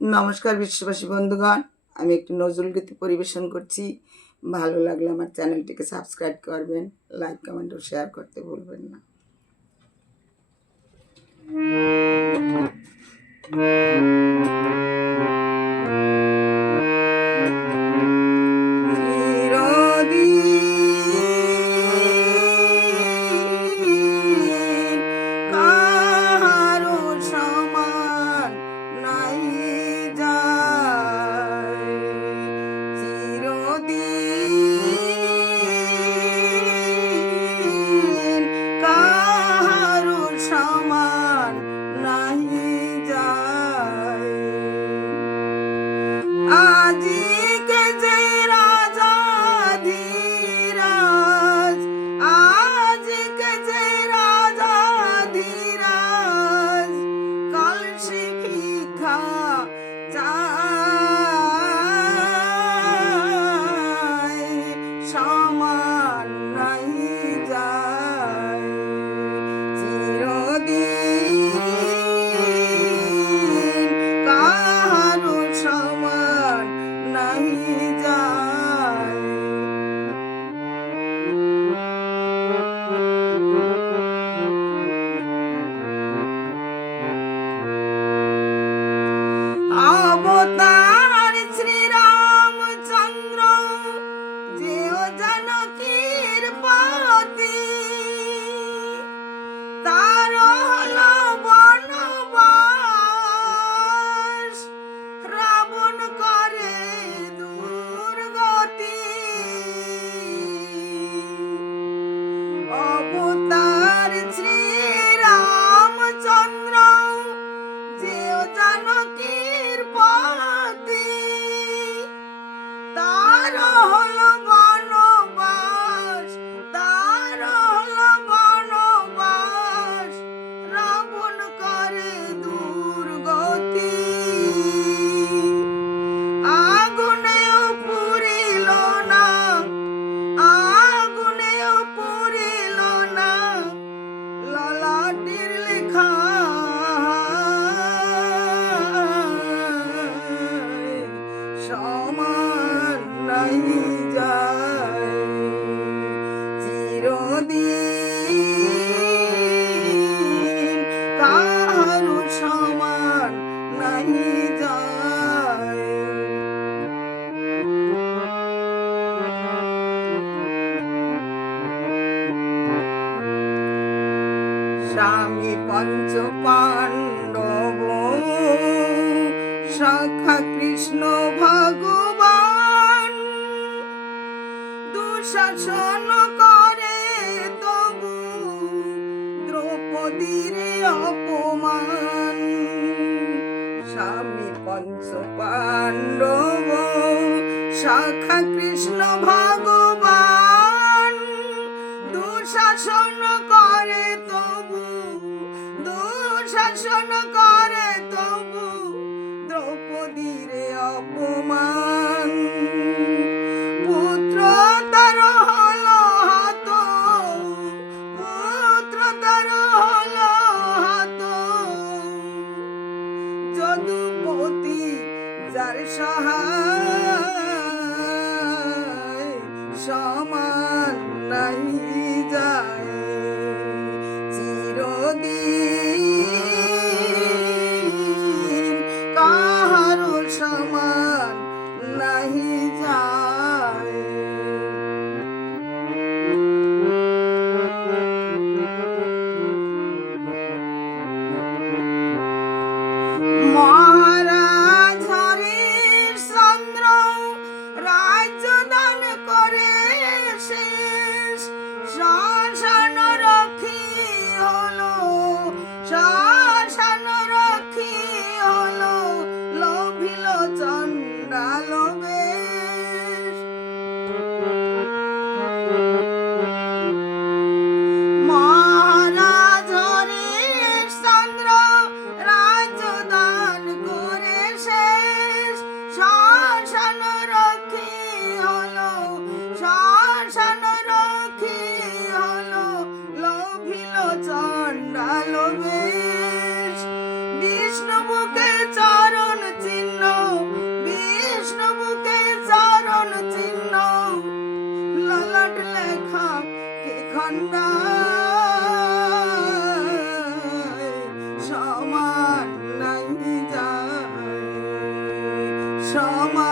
নমস্কার বিশ্ববাসী বন্ধুগণ, আমি একটি নজরুল গীতি পরিবেশন করছি। ভালো লাগলে আমার চ্যানেলটিকে সাবস্ক্রাইব করবেন, লাইক কমেন্ট ও শেয়ার করতে ভুলবেন না। আজিকে যে রাজা ধীরাজ, আজিকে যে রাজা ধীরাজ, কাল সে ভিক্ষা চায়, সমান নাই যায় চিরদিন কাহারো সমান নাহি যায়। অবতার শ্রীরামচন্দ্র যেও জানকীর পতি, তার হলো বনবাস, রাবণ করে দুর্গতি। অবতার শ্রীরামচন্দ্র যেও জানকীর পতি, তার হলো বনবাস, তার হলো বনবাস, রাবণ করে দুর্গতি। আগুনেও পুরিল না, আগুনেও পুরিল না ললাটের লেখা, সমান নাই যায় চিরদিন কাহারো সমান নাই যায়। স্বামী পঞ্চ পাণ্ডব, সখা কৃষ্ণ ভগবান, দুঃশাসন করে তবু দ্রৌপদীর অপমান। স্বামী পঞ্চ পাণ্ডব, সখা কৃষ্ণ ভগবান, দুঃশাসন করে তবু, দুঃশাসন করে তবু দ্রৌপদীর অপমান। পুত্র তার হলো হত, পুত্র তার হলো হত, যদুপতি যার সহায়, সমান নাই যায় চিরদিন কাহারো সমান নাহি যায়। মহারাজ হরিশ্চন্দ্র রাজ্য দান করে শেষ, শ্মশান রক্ষী হলো, শ্মশান রক্ষী হলো, লোভিল চণ্ডাল বেশ। মহারাজ হরিশ্চন্দ্র রাজ্য দান সময়